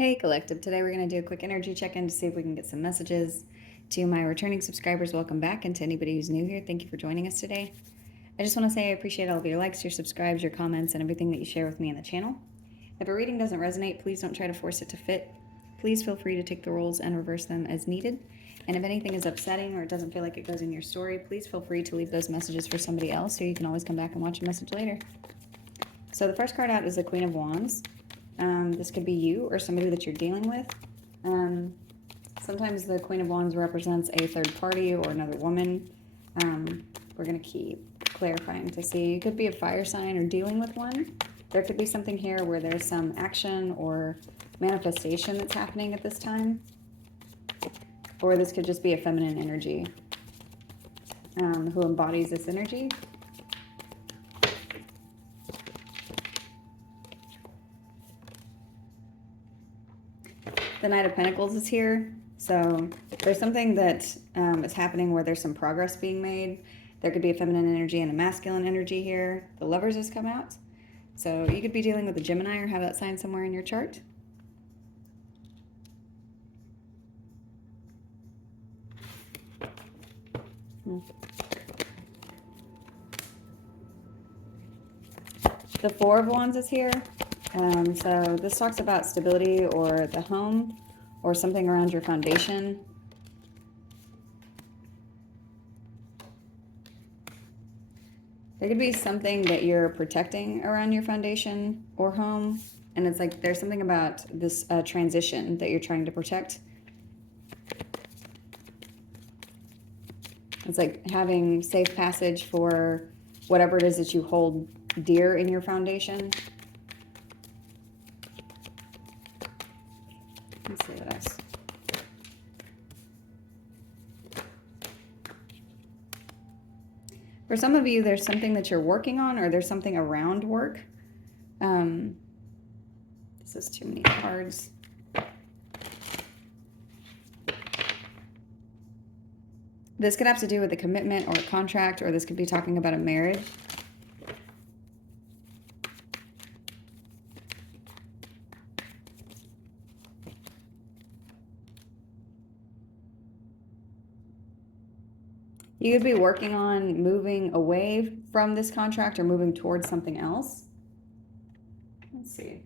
Hey Collective, today we're going to do a quick energy check-in to see if we can get some messages. To my returning subscribers, welcome back, and to anybody who's new here, thank you for joining us today. I just want to say I appreciate all of your likes, your subscribes, your comments, and everything that you share with me in the channel. If a reading doesn't resonate, please don't try to force it to fit. Please feel free to take the roles and reverse them as needed. And if anything is upsetting or it doesn't feel like it goes in your story, please feel free to leave those messages for somebody else, or you can always come back and watch a message later. So the first card out is the Queen of Wands. This could be you or somebody that you're dealing with. Sometimes the Queen of Wands represents a third party or another woman. We're going to keep clarifying to see. You could be a fire sign or dealing with one. There could be something here where there's some action or manifestation that's happening at this time. Or this could just be a feminine energy who embodies this energy. The Knight of Pentacles is here. So there's something that is happening where there's some progress being made. There could be a feminine energy and a masculine energy here. The Lovers has come out. So you could be dealing with a Gemini or have that sign somewhere in your chart. The Four of Wands is here. So this talks about stability or the home or something around your foundation. There could be something that you're protecting around your foundation or home. And it's like there's something about this transition that you're trying to protect. It's like having safe passage for whatever it is that you hold dear in your foundation. Let's see what else. For some of you, there's something that you're working on, or there's something around work. This is too many cards. This could have to do with a commitment or a contract, or this could be talking about a marriage. You could be working on moving away from this contract or moving towards something else. Let's see.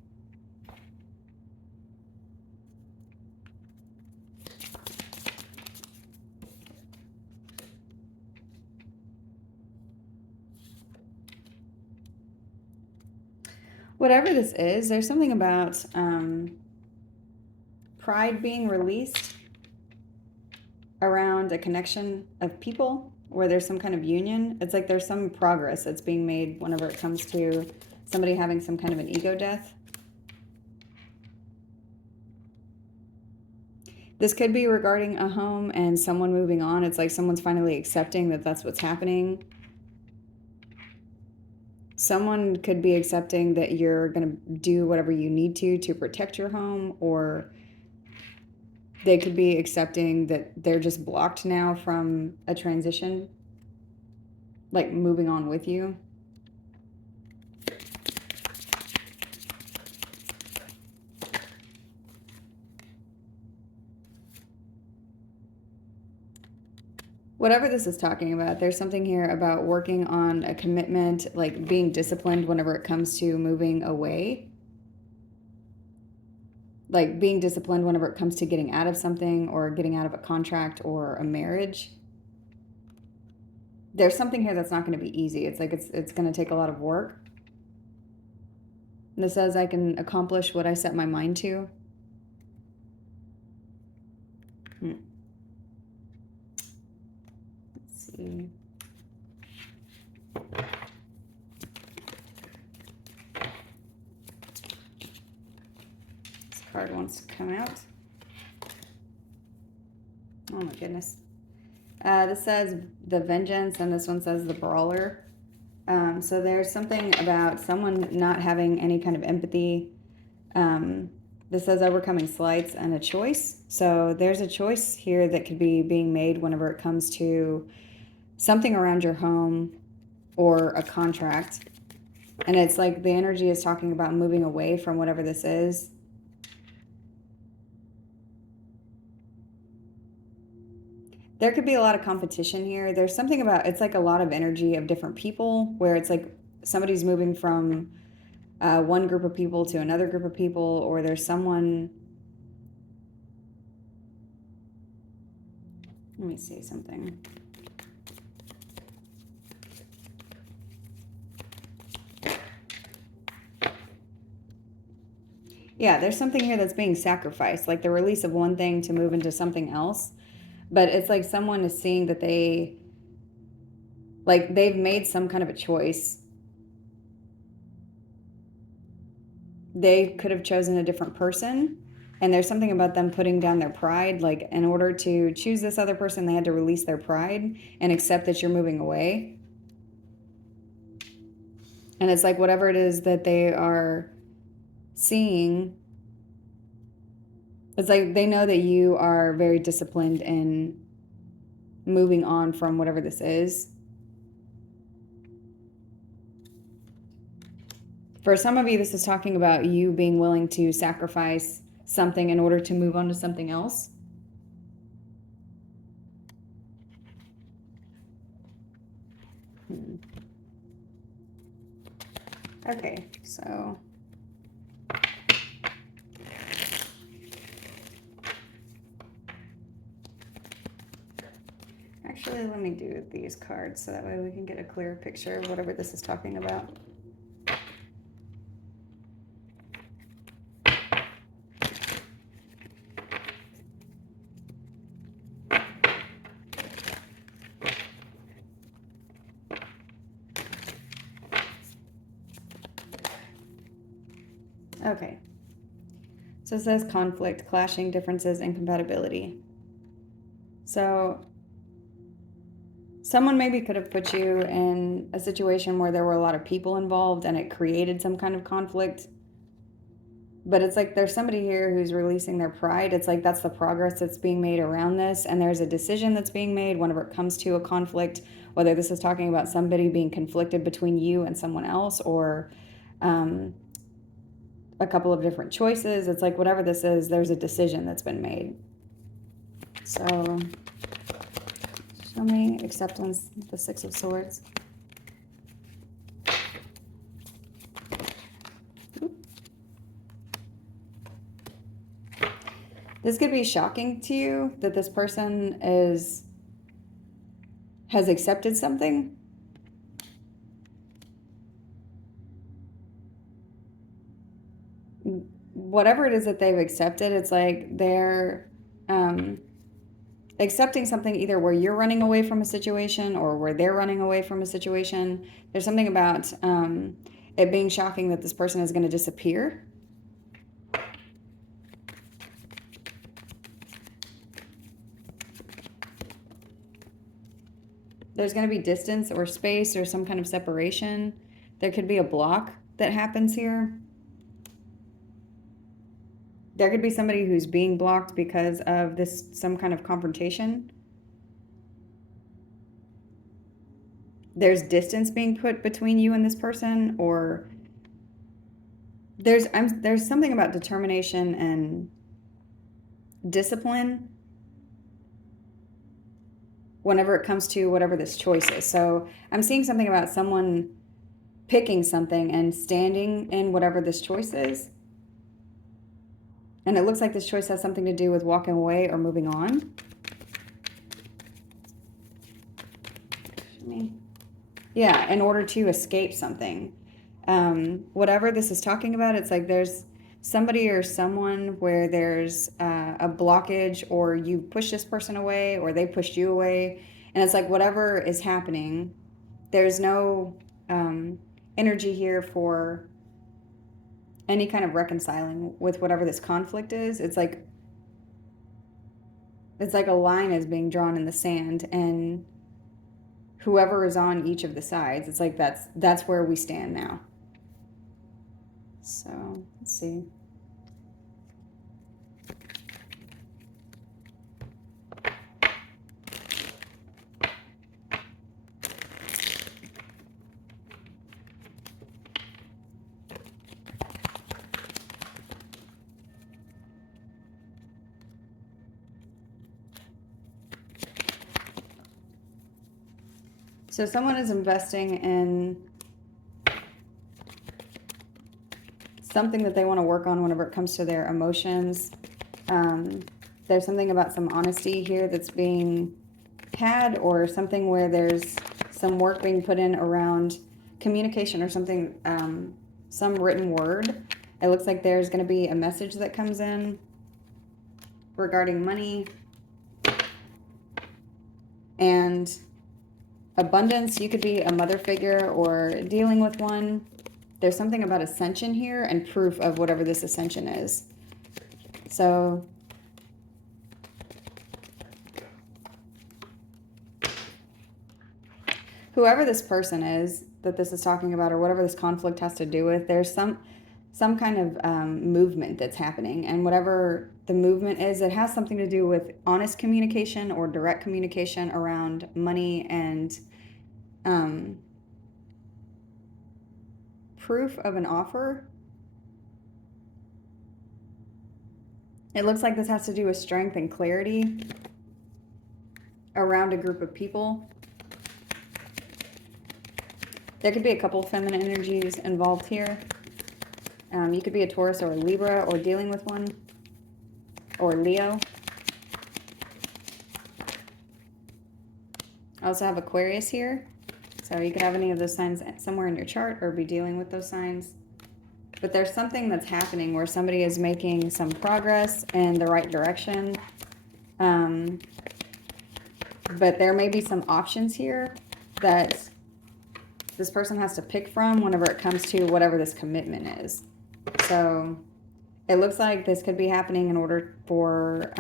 Whatever this is, there's something about pride being released around a connection of people where there's some kind of union. It's like there's some progress that's being made whenever it comes to somebody having some kind of an ego death. This could be regarding a home and someone moving on. It's like someone's finally accepting that that's what's happening. Someone could be accepting that you're going to do whatever you need to protect your home, or they could be accepting that they're just blocked now from a transition, like moving on with you. Whatever this is talking about, there's something here about working on a commitment, like being disciplined whenever it comes to moving away. Like being disciplined whenever it comes to getting out of something or getting out of a contract or a marriage. There's something here that's not going to be easy. It's like it's going to take a lot of work. And it says I can accomplish what I set my mind to. Let's see. This card wants to come out. Oh my goodness. This says the vengeance, and this one says the brawler. So there's something about someone not having any kind of empathy. This says overcoming slights and a choice. So there's a choice here that could be being made whenever it comes to something around your home or a contract. And it's like the energy is talking about moving away from whatever this is. There could be a lot of competition here. There's something about, it's like a lot of energy of different people where it's like somebody's moving from one group of people to another group of people, or there's someone. Let me see something. Yeah, there's something here that's being sacrificed, like the release of one thing to move into something else. But it's like someone is seeing that they've made some kind of a choice. They could have chosen a different person. And there's something about them putting down their pride. Like, in order to choose this other person, they had to release their pride and accept that you're moving away. And it's like whatever it is that they are seeing, it's like they know that you are very disciplined in moving on from whatever this is. For some of you, this is talking about you being willing to sacrifice something in order to move on to something else. Okay, so actually, let me do these cards so that way we can get a clearer picture of whatever this is talking about. Okay. So it says conflict, clashing, differences, incompatibility. So someone maybe could have put you in a situation where there were a lot of people involved and it created some kind of conflict. But it's like there's somebody here who's releasing their pride. It's like that's the progress that's being made around this. And there's a decision that's being made whenever it comes to a conflict, whether this is talking about somebody being conflicted between you and someone else, or a couple of different choices. It's like whatever this is, there's a decision that's been made. So show me acceptance, the Six of Swords. This could be shocking to you that this person has accepted something. Whatever it is that they've accepted, it's like they're accepting something either where you're running away from a situation or where they're running away from a situation. There's something about it being shocking that this person is going to disappear. There's going to be distance or space or some kind of separation. There could be a block that happens here. There could be somebody who's being blocked because of some kind of confrontation. There's distance being put between you and this person, or there's something about determination and discipline whenever it comes to whatever this choice is. So I'm seeing something about someone picking something and standing in whatever this choice is. And it looks like this choice has something to do with walking away or moving on. Yeah, in order to escape something. Whatever this is talking about, it's like there's somebody or someone where there's a blockage, or you push this person away or they pushed you away. And it's like whatever is happening, there's no energy here for any kind of reconciling with whatever this conflict is. It's like a line is being drawn in the sand, and whoever is on each of the sides, it's like that's where we stand now. So let's see. So someone is investing in something that they want to work on whenever it comes to their emotions. There's something about some honesty here that's being had, or something where there's some work being put in around communication or something, some written word. It looks like there's going to be a message that comes in regarding money and abundance. You could be a mother figure or dealing with one. There's something about ascension here and proof of whatever this ascension is. So whoever this person is that this is talking about, or whatever this conflict has to do with, there's some kind of movement that's happening. And whatever the movement is, it has something to do with honest communication or direct communication around money and proof of an offer. It looks like this has to do with strength and clarity around a group of people. There could be a couple feminine energies involved here. You could be a Taurus or a Libra, or dealing with one, or Leo. I also have Aquarius here. So you could have any of those signs somewhere in your chart or be dealing with those signs. But there's something that's happening where somebody is making some progress in the right direction. But there may be some options here that this person has to pick from whenever it comes to whatever this commitment is. So it looks like this could be happening in order for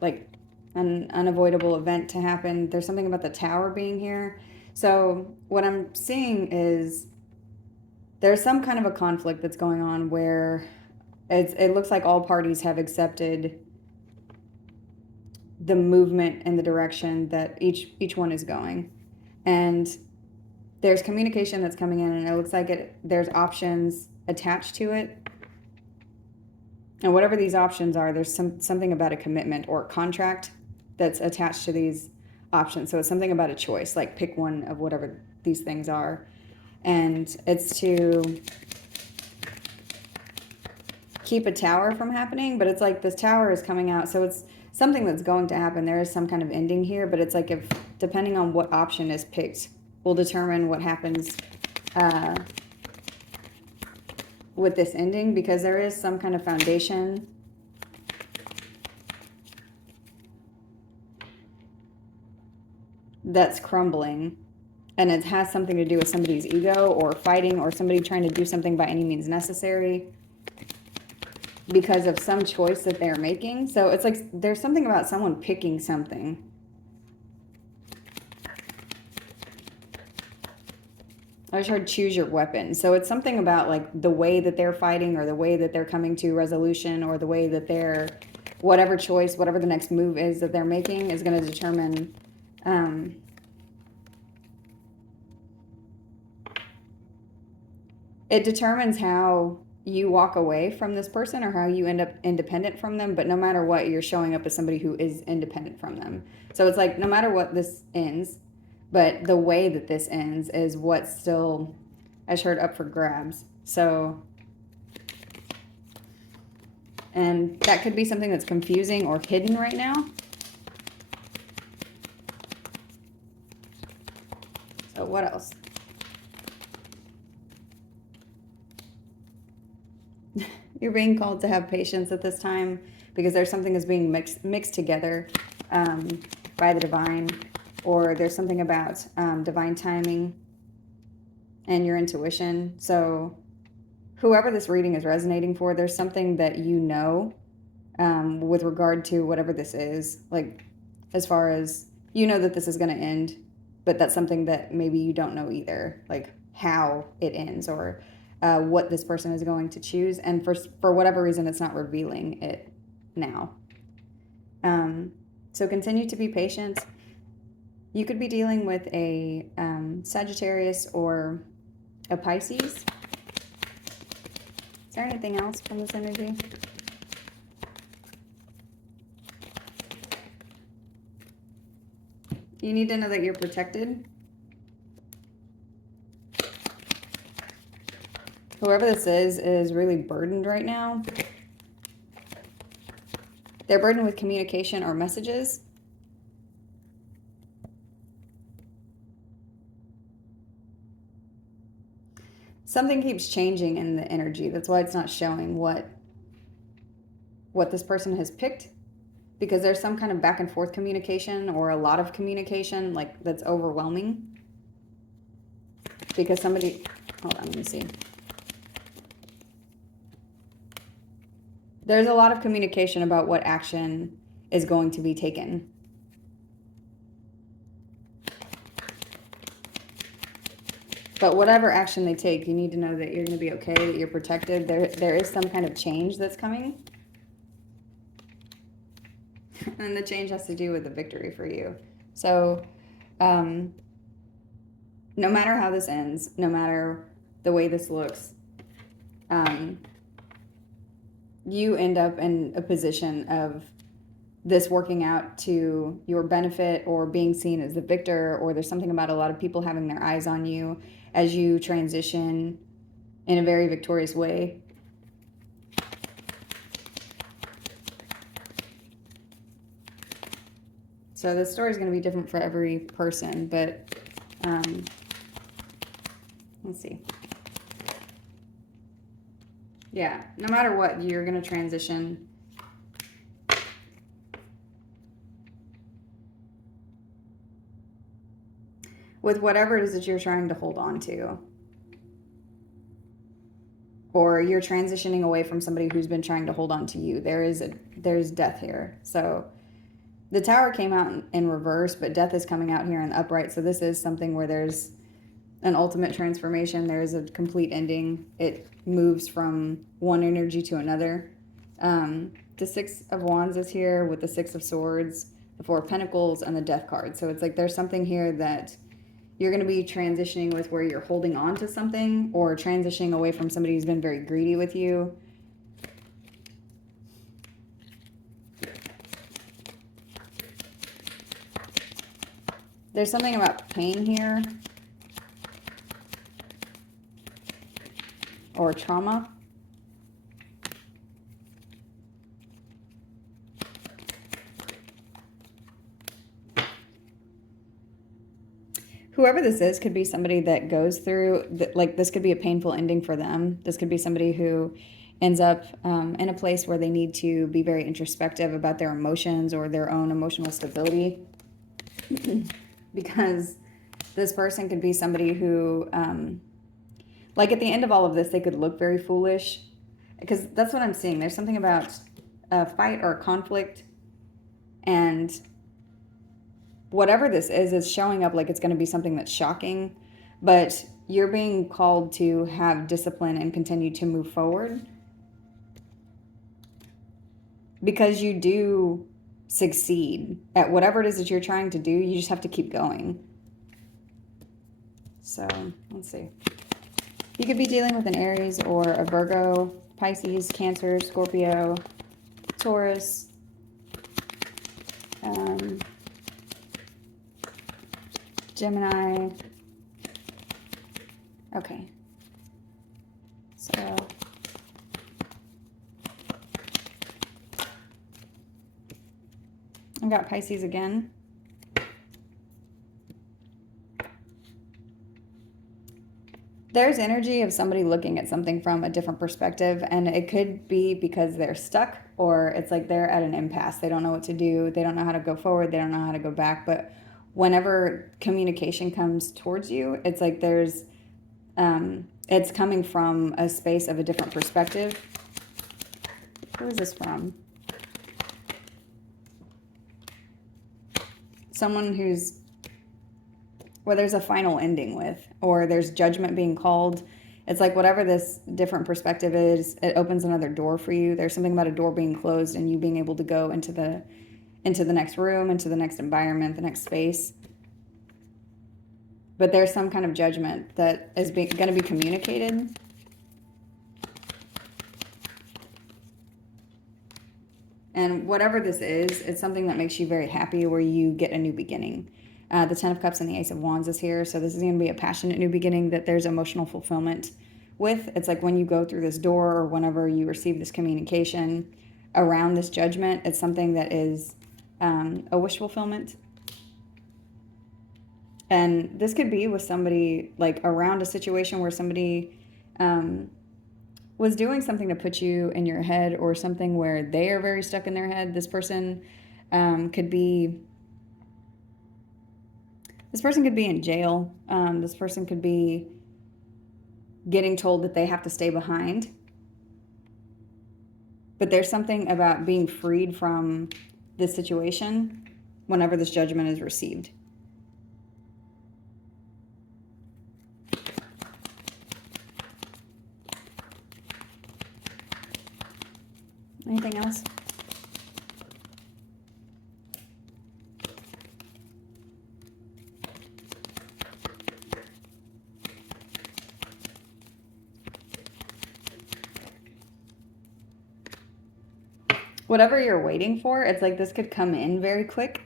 like an unavoidable event to happen. There's something about the Tower being here. So what I'm seeing is there's some kind of a conflict that's going on where it looks like all parties have accepted the movement and the direction that each one is going. And there's communication that's coming in, and it looks like there's options attached to it. And whatever these options are, there's something about a commitment or contract that's attached to these options. So it's something about a choice, like pick one of whatever these things are. And it's to keep a Tower from happening, but it's like this Tower is coming out. So it's something that's going to happen. There is some kind of ending here, but it's like, if depending on what option is picked will determine what happens with this ending, because there is some kind of foundation that's crumbling, and it has something to do with somebody's ego or fighting, or somebody trying to do something by any means necessary because of some choice that they're making. So it's like there's something about someone picking something. I just heard choose your weapon. So it's something about like the way that they're fighting, or the way that they're coming to resolution, or the way that they're, whatever choice, whatever the next move is that they're making is going to determine it determines how you walk away from this person, or how you end up independent from them. But no matter what, you're showing up as somebody who is independent from them. So it's like no matter what this ends, but the way that this ends is what's still, I heard, up for grabs. So, and that could be something that's confusing or hidden right now. So what else? You're being called to have patience at this time, because there's something that's being mixed together by the divine, or there's something about divine timing and your intuition. So whoever this reading is resonating for, there's something that you know with regard to whatever this is. Like, as far as you know that this is going to end, but that's something that maybe you don't know either, like how it ends, or what this person is going to choose. And for whatever reason, it's not revealing it now. So continue to be patient. You could be dealing with a Sagittarius or a Pisces. Is there anything else from this energy? You need to know that you're protected. Whoever this is really burdened right now. They're burdened with communication or messages. Something keeps changing in the energy. That's why it's not showing what this person has picked, because there's some kind of back and forth communication or a lot of communication, like that's overwhelming. Because somebody, hold on, let me see. There's a lot of communication about what action is going to be taken. But whatever action they take, you need to know that you're going to be okay, that you're protected. There is some kind of change that's coming. And the change has to do with the victory for you. So, no matter how this ends, no matter the way this looks, you end up in a position of this working out to your benefit, or being seen as the victor, or there's something about a lot of people having their eyes on you as you transition in a very victorious way. So this story is going to be different for every person, but let's see. Yeah, no matter what, you're going to transition with whatever it is that you're trying to hold on to. Or you're transitioning away from somebody who's been trying to hold on to you. There's death here. So the Tower came out in reverse, but death is coming out here in the upright. So this is something where there's an ultimate transformation. There is a complete ending. It moves from one energy to another. The Six of Wands is here with the Six of Swords, the Four of Pentacles, and the Death card. So it's like there's something here that you're going to be transitioning with, where you're holding on to something, or transitioning away from somebody who's been very greedy with you. There's something about pain here, or trauma. Whoever this is could be somebody that goes through, like this could be a painful ending for them. This could be somebody who ends up in a place where they need to be very introspective about their emotions or their own emotional stability. Because this person could be somebody who, like at the end of all of this, they could look very foolish. Because that's what I'm seeing. There's something about a fight or a conflict, and whatever this is showing up like it's going to be something that's shocking, but you're being called to have discipline and continue to move forward, because you do succeed at whatever it is that you're trying to do. You just have to keep going. So let's see. You could be dealing with an Aries or a Virgo, Pisces, Cancer, Scorpio, Taurus, Gemini. Okay. So I've got Pisces again. There's energy of somebody looking at something from a different perspective, and it could be because they're stuck, or it's like they're at an impasse. They don't know what to do. They don't know how to go forward. They don't know how to go back. But whenever communication comes towards you, it's like there's, it's coming from a space of a different perspective. Who is this from? Someone who's, where there's a final ending with, or there's judgment being called. It's like whatever this different perspective is, it opens another door for you. There's something about a door being closed and you being able to go into the next room, into the next environment, the next space. But there's some kind of judgment that is going to be communicated. And whatever this is, it's something that makes you very happy, where you get a new beginning. The Ten of Cups and the Ace of Wands is here. So this is going to be a passionate new beginning that there's emotional fulfillment with. It's like when you go through this door or whenever you receive this communication around this judgment, it's something that is a wish fulfillment. And this could be with somebody, like around a situation where somebody was doing something to put you in your head, or something where they are very stuck in their head. This person could be in jail. This person could be getting told that they have to stay behind. But there's something about being freed from this situation whenever this judgment is received. Anything else? Whatever you're waiting for, it's like this could come in very quick.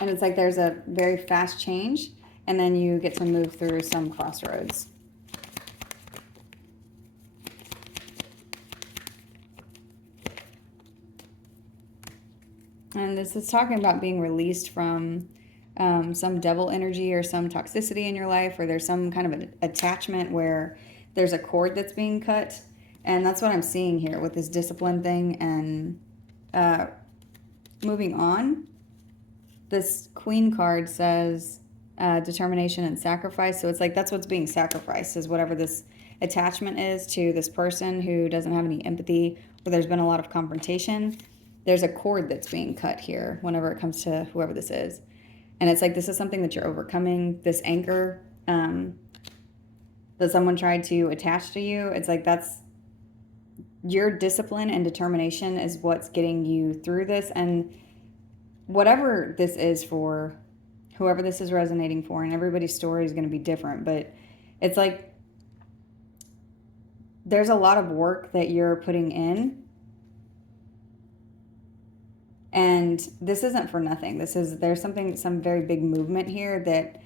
And it's like there's a very fast change, and then you get to move through some crossroads. And this is talking about being released from some devil energy or some toxicity in your life, or there's some kind of an attachment where there's a cord that's being cut. And that's what I'm seeing here with this discipline thing. And moving on, this Queen card says determination and sacrifice. So it's like that's what's being sacrificed, is whatever this attachment is to this person who doesn't have any empathy, or there's been a lot of confrontation. There's a cord that's being cut here whenever it comes to whoever this is. And it's like this is something that you're overcoming, this anchor that someone tried to attach to you. It's like that's your discipline and determination is what's getting you through this. And whatever this is for whoever this is resonating for, and everybody's story is going to be different, but it's like there's a lot of work that you're putting in. And this isn't for nothing. There's some very big movement here that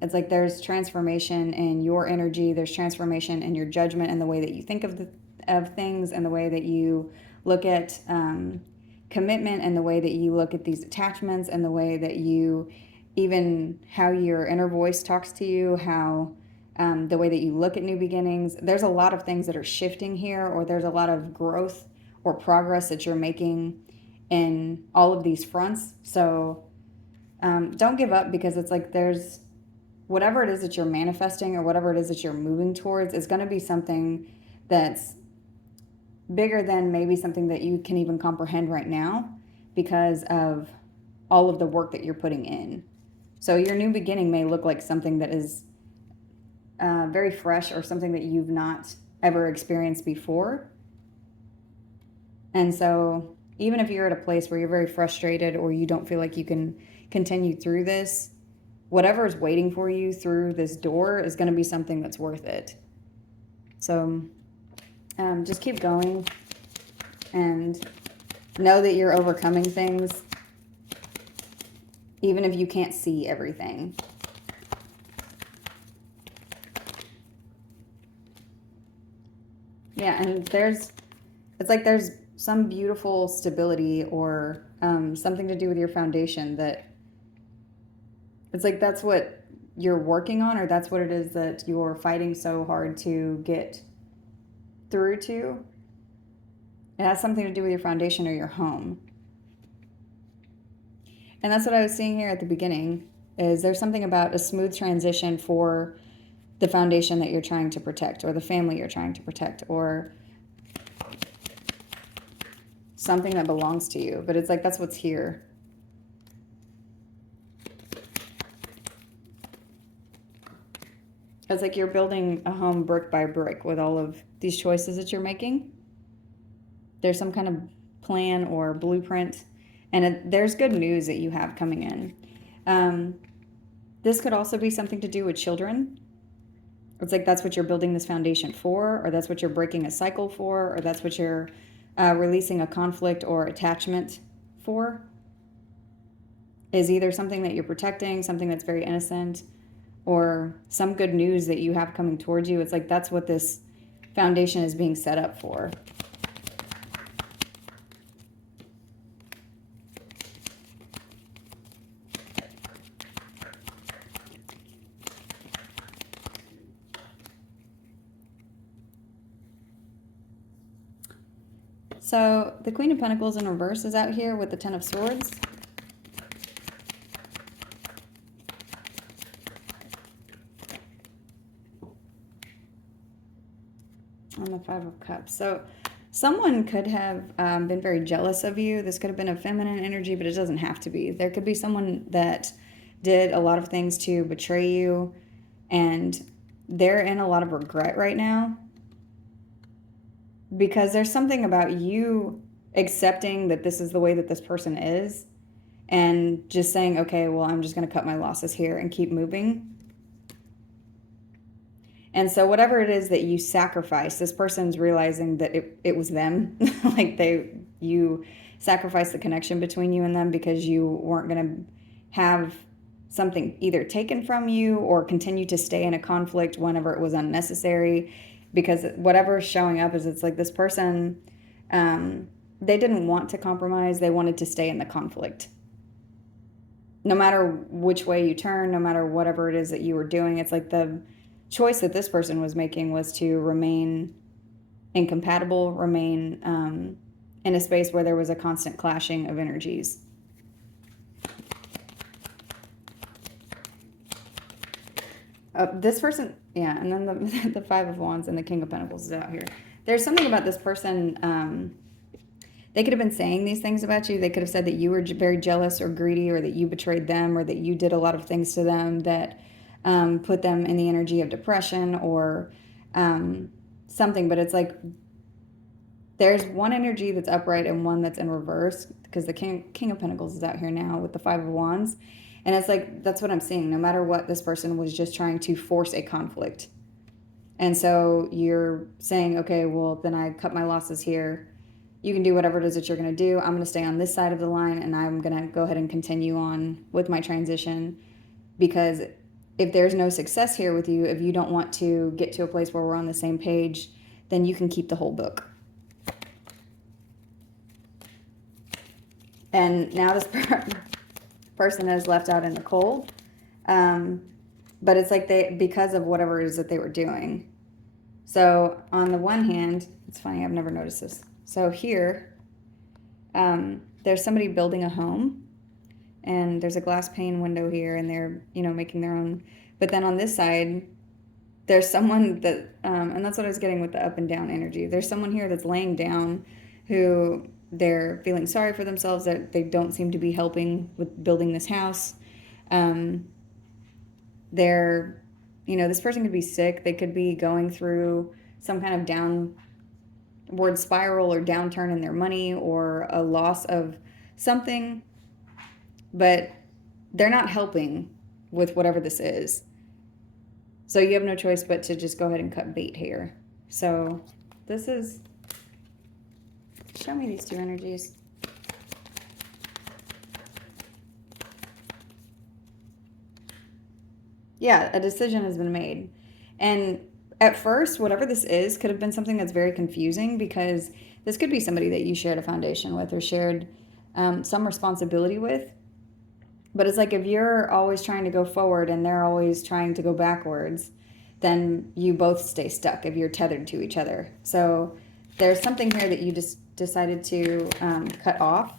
it's like there's transformation in your energy. There's transformation in your judgment and the way that you think of things, and the way that you look at commitment, and the way that you look at these attachments, and the way that you, even how your inner voice talks to you, how the way that you look at new beginnings. There's a lot of things that are shifting here, or there's a lot of growth or progress that you're making in all of these fronts. So don't give up, because it's like there's whatever it is that you're manifesting, or whatever it is that you're moving towards, is going to be something that's bigger than maybe something that you can even comprehend right now, because of all of the work that you're putting in. So your new beginning may look like something that is very fresh, or something that you've not ever experienced before. And so even if you're at a place where you're very frustrated, or you don't feel like you can continue through this, whatever is waiting for you through this door is going to be something that's worth it. So just keep going, and know that you're overcoming things, even if you can't see everything. Yeah, and it's like there's some beautiful stability, or something to do with your foundation, that it's like that's what you're working on, or that's what it is that you're fighting so hard to get through to. It has something to do with your foundation or your home. And that's what I was seeing here at the beginning, is there's something about a smooth transition for the foundation that you're trying to protect, or the family you're trying to protect, or something that belongs to you. But it's like that's what's here. It's like you're building a home brick by brick with all of these choices that you're making. There's some kind of plan or blueprint, and there's good news that you have coming in. This could also be something to do with children. It's like that's what you're building this foundation for, or that's what you're breaking a cycle for, or that's what you're releasing a conflict or attachment for. is either something that you're protecting, something that's very innocent, or some good news that you have coming towards you. It's like that's what this foundation is being set up for. So the Queen of Pentacles in reverse is out here with the Ten of Swords. And the Five of Cups. So someone could have been very jealous of you. This could have been a feminine energy, but it doesn't have to be. There could be someone that did a lot of things to betray you, and they're in a lot of regret right now. Because there's something about you accepting that this is the way that this person is and just saying, okay, well, I'm just going to cut my losses here and keep moving. And so whatever it is that you sacrifice, this person's realizing that it was them. Like you sacrificed the connection between you and them because you weren't going to have something either taken from you or continue to stay in a conflict whenever it was unnecessary. Because whatever's showing up is it's like this person, they didn't want to compromise. They wanted to stay in the conflict. No matter which way you turn, no matter whatever it is that you were doing, it's like the choice that this person was making was to remain incompatible, remain in a space where there was a constant clashing of energies. This person, yeah, and then the Five of Wands and the King of Pentacles is out here. There's something about this person, they could have been saying these things about you. They could have said that you were very jealous or greedy, or that you betrayed them, or that you did a lot of things to them that put them in the energy of depression or something. But it's like there's one energy that's upright and one that's in reverse, because the King of Pentacles is out here now with the Five of Wands. And it's like, that's what I'm seeing. No matter what, this person was just trying to force a conflict. And so you're saying, okay, well, then I cut my losses here. You can do whatever it is that you're going to do. I'm going to stay on this side of the line, and I'm going to go ahead and continue on with my transition. Because if there's no success here with you, if you don't want to get to a place where we're on the same page, then you can keep the whole book. And now this person is left out in the cold, but it's like because of whatever it is that they were doing. So on the one hand, it's funny, I've never noticed this. So here, there's somebody building a home, and there's a glass pane window here, and they're making their own. But then on this side, there's someone that, and that's what I was getting with the up and down energy. There's someone here that's laying down who they're feeling sorry for themselves, that they don't seem to be helping with building this house. They're, this person could be sick. They could be going through some kind of downward spiral or downturn in their money or a loss of something, but they're not helping with whatever this is. So you have no choice but to just go ahead and cut bait here. So this is, show me these two energies. Yeah, a decision has been made. And at first, whatever this is could have been something that's very confusing, because this could be somebody that you shared a foundation with or shared some responsibility with. But it's like, if you're always trying to go forward and they're always trying to go backwards, then you both stay stuck if you're tethered to each other. So there's something here that you just decided to cut off.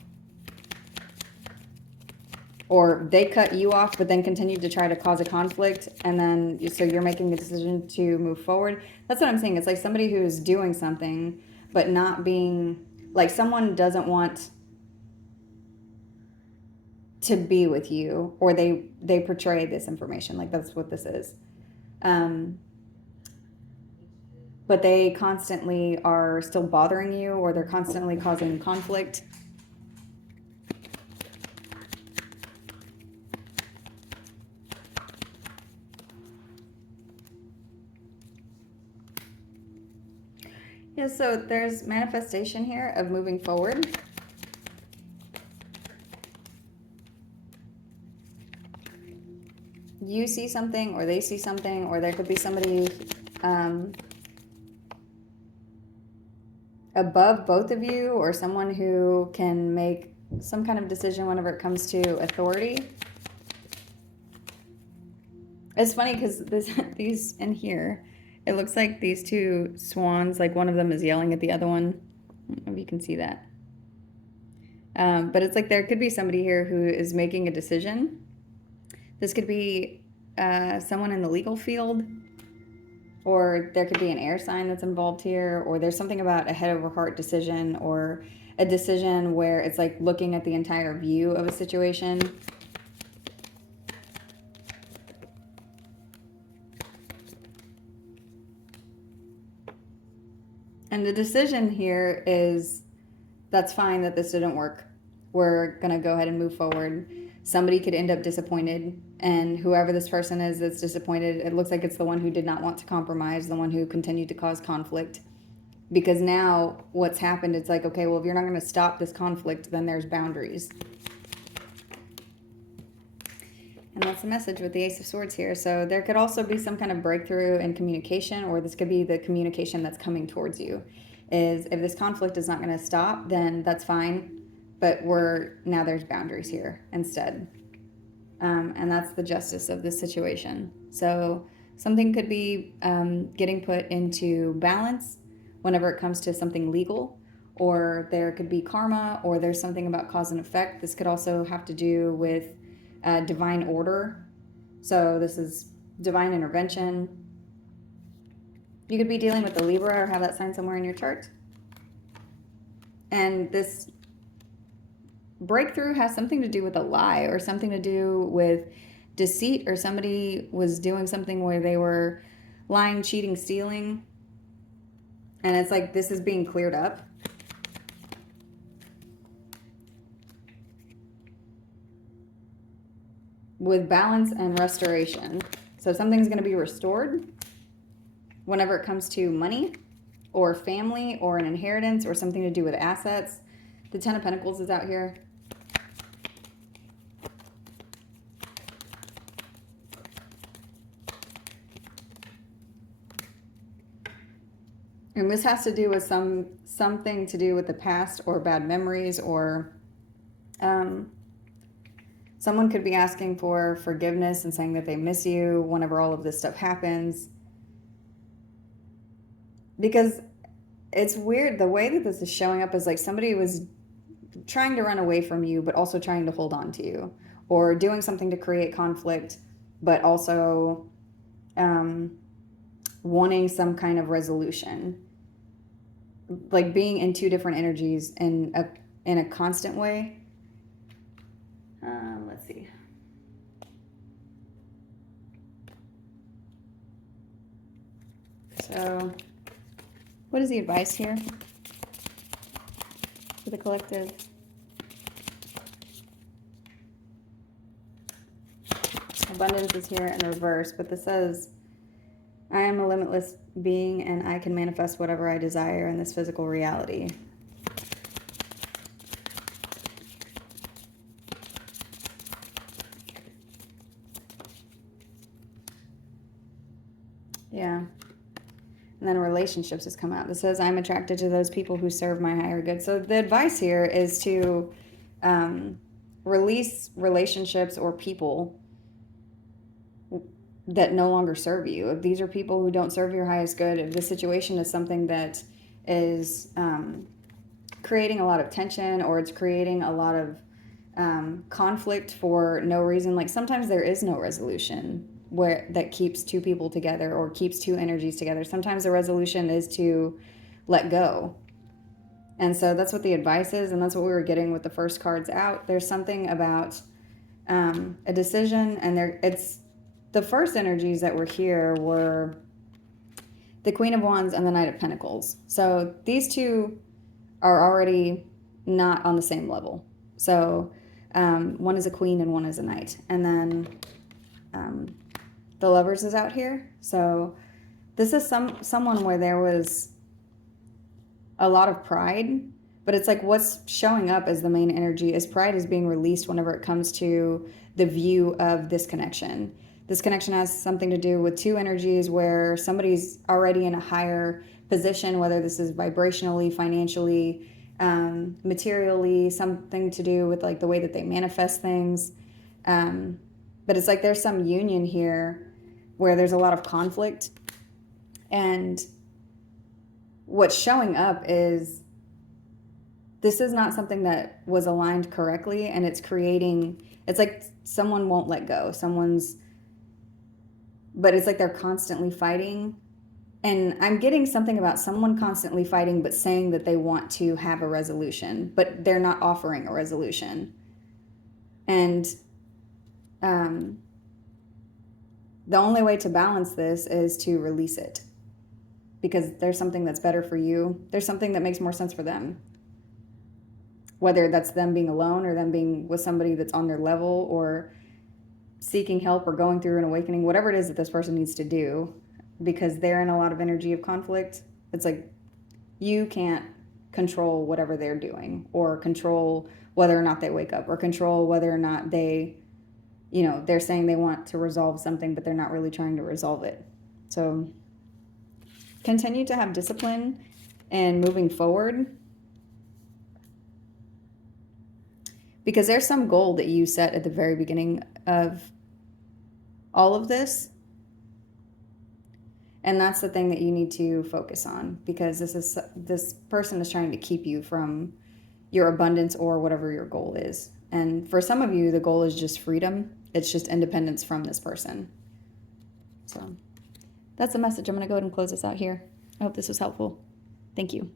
Or they cut you off, but then continued to try to cause a conflict. And then, so you're making the decision to move forward. That's what I'm saying. It's like somebody who is doing something, but not being, like someone doesn't want to be with you, or they portray this information. Like that's what this is. But they constantly are still bothering you, or they're constantly causing conflict. Yeah, so there's manifestation here of moving forward. you see something or they see something, or there could be somebody above both of you, or someone who can make some kind of decision whenever it comes to authority. It's funny because these in here, it looks like these two swans, like one of them is yelling at the other one. I don't know if you can see that. But it's like there could be somebody here who is making a decision. This could be someone in the legal field, or there could be an air sign that's involved here, or there's something about a head over heart decision, or a decision where it's like looking at the entire view of a situation. And the decision here is, that's fine that this didn't work. We're going to go ahead and move forward. Somebody could end up disappointed, and whoever this person is that's disappointed, it looks like it's the one who did not want to compromise, the one who continued to cause conflict. Because now what's happened, it's like, okay, well, if you're not going to stop this conflict, then there's boundaries. And that's the message with the Ace of Swords here. So there could also be some kind of breakthrough in communication, or this could be the communication that's coming towards you. Is if this conflict is not going to stop, then that's fine. But now there's boundaries here instead. And that's the justice of this situation. So something could be getting put into balance whenever it comes to something legal, or there could be karma, or there's something about cause and effect. This could also have to do with divine order. So this is divine intervention. You could be dealing with the Libra or have that sign somewhere in your chart. And this breakthrough has something to do with a lie, or something to do with deceit, or somebody was doing something where they were lying, cheating, stealing. And it's like this is being cleared up. With balance and restoration. So something's going to be restored whenever it comes to money or family or an inheritance or something to do with assets. The Ten of Pentacles is out here. And this has to do with something to do with the past, or bad memories, or someone could be asking for forgiveness and saying that they miss you whenever all of this stuff happens. Because it's weird, the way that this is showing up is like somebody was trying to run away from you, but also trying to hold on to you, or doing something to create conflict, but also wanting some kind of resolution. Like being in two different energies in a constant way. Let's see. So, what is the advice here for the collective? Abundance is here in reverse, but this says, I am a limitless being and I can manifest whatever I desire in this physical reality. Yeah. And then relationships has come out. This says, I'm attracted to those people who serve my higher good. So the advice here is to release relationships or people that no longer serve you. If these are people who don't serve your highest good, if the situation is something that is creating a lot of tension, or it's creating a lot of conflict for no reason, like sometimes there is no resolution that keeps two people together or keeps two energies together. Sometimes the resolution is to let go. And so that's what the advice is, and that's what we were getting with the first cards out. There's something about a decision, and it's the first energies that were here were the Queen of Wands and the Knight of Pentacles. So these two are already not on the same level. So one is a queen and one is a knight. And then the Lovers is out here. So this is someone where there was a lot of pride, but it's like what's showing up as the main energy is pride is being released whenever it comes to the view of this connection. This connection has something to do with two energies where somebody's already in a higher position, whether this is vibrationally, financially, materially, something to do with like the way that they manifest things. But it's like there's some union here where there's a lot of conflict, and what's showing up is this is not something that was aligned correctly, and it's like someone won't let go. But it's like they're constantly fighting. And I'm getting something about someone constantly fighting, but saying that they want to have a resolution, but they're not offering a resolution. And the only way to balance this is to release it, because there's something that's better for you. There's something that makes more sense for them, whether that's them being alone or them being with somebody that's on their level or seeking help or going through an awakening, whatever it is that this person needs to do, because they're in a lot of energy of conflict. It's like you can't control whatever they're doing, or control whether or not they wake up, or control whether or not they, they're saying they want to resolve something, but they're not really trying to resolve it. So continue to have discipline and moving forward, because there's some goal that you set at the very beginning of all of this. And that's the thing that you need to focus on, because this person is trying to keep you from your abundance or whatever your goal is. And for some of you, the goal is just freedom. It's just independence from this person. So that's the message. I'm going to go ahead and close this out here. I hope this was helpful. Thank you.